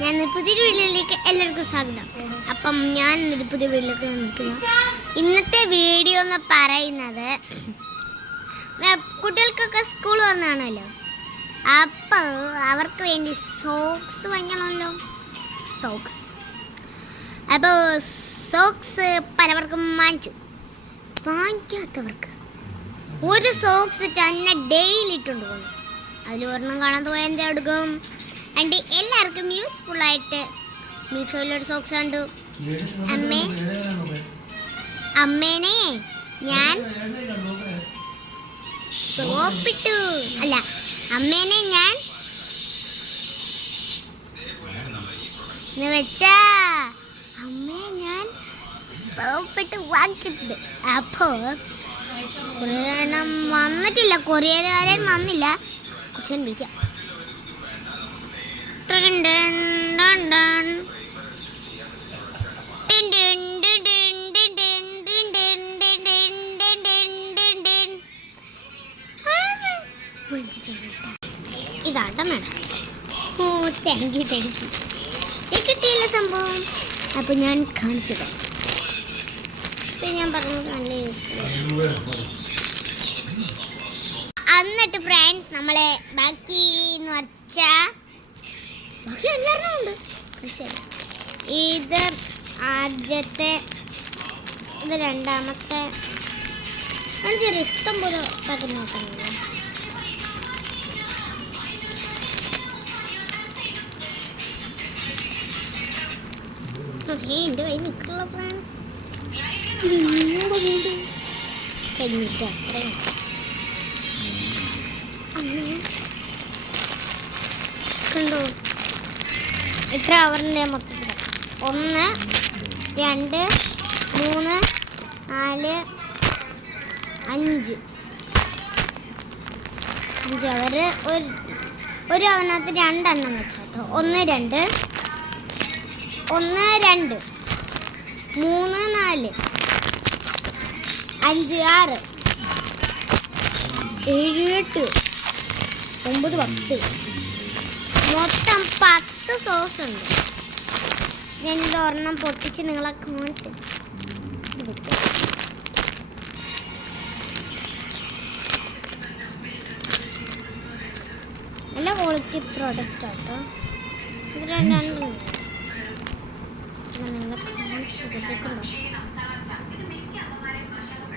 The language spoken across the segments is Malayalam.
ഞാൻ പുതിയൊരു വീഡിയോയിലേക്ക് എല്ലാവർക്കും സ്വാഗതം. അപ്പം ഞാൻ പുതിയ വീട്ടിലേക്ക് നിൽക്കുന്നു. ഇന്നത്തെ വീഡിയോ എന്ന് പറയുന്നത് കുട്ടികൾക്കൊക്കെ സ്കൂൾ വന്നാണല്ലോ, അപ്പോൾ അവർക്ക് വേണ്ടി സോക്സ് വാങ്ങണമല്ലോ. അപ്പോൾ സോക്സ് പലവർക്കും വാങ്ങിക്കാത്തവർക്ക് ഒരു സോക്സ് തന്നെ ഡെയിലി ഇട്ടുകൊണ്ട് പോകുന്നു. അതിൽ ഒരെണ്ണം കാണാതെ പോയാൽ എന്താ എടുക്കും? ആൻഡ് എല്ലാവർക്കും യൂസ്ഫുൾ ആയിട്ട് മീഷോയിലൊരു സോക്സ് കണ്ടു. അമ്മേനെ ഞാൻ സോപ്പിട്ടു, അല്ല അമ്മേനെ ഞാൻ വെച്ചാ അമ്മയെ ഞാൻ സോപ്പിട്ട് വാങ്ങിച്ചിട്ടുണ്ട്. അപ്പോൾ കൊറിയറുകാരൻ വന്നിട്ടില്ല, കൊറിയറുകാരൻ വന്നില്ല. കുച്ചൻ വിളിക്കാം. ഇതാട്ടോ മേഡം. ഓ താങ്ക് യു കിട്ടിയില്ല സംഭവം. അപ്പൊ ഞാൻ കാണിച്ചത് ഞാൻ പറഞ്ഞത് നല്ല യൂസ്ഫുൾ. എന്നിട്ട് ഫ്രണ്ട്സ് നമ്മളെ ബാക്കി എന്ന് വെച്ചാൽ ബാക്കി 5 ഉണ്ട്. ഇത് ആദ്യത്തെ, ഇത് രണ്ടാമത്തെ. ചെറിയ ഇഷ്ടം പോലെ പാക്കറ്റ് നോക്കാനുണ്ട്. എൻ്റെ കയ്യിൽ നിൽക്കുള്ള ഫ്രണ്ട്സ് കഴിഞ്ഞിട്ട് അത്രയും കണ്ടോ എത്ര അവറിൻ്റെ മൊത്തത്തിൽ 1 2 3 4 5 അവർ ഒരു അവനകത്ത് 2 എണ്ണം വെച്ചോട്ടോ. 1 2 1 2 3 4 5 6 7 8 9 10 മൊത്തം 10 സോസ് ഉണ്ട്. ഒരെണ്ണം പൊട്ടിച്ച് നിങ്ങളെ കാണിച്ചു. നല്ല ക്വാളിറ്റി പ്രോഡക്റ്റ് ആട്ടോ. ഇത് രണ്ടാണ് നിങ്ങളെ കാണിച്ചു.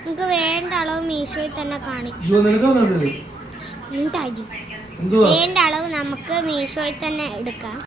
നിങ്ങൾക്ക് വേണ്ട അളവ് മീഷോയിൽ തന്നെ കാണിക്കും. വേണ്ട അളവ് നമുക്ക് മീഷോയിൽ തന്നെ എടുക്കാം.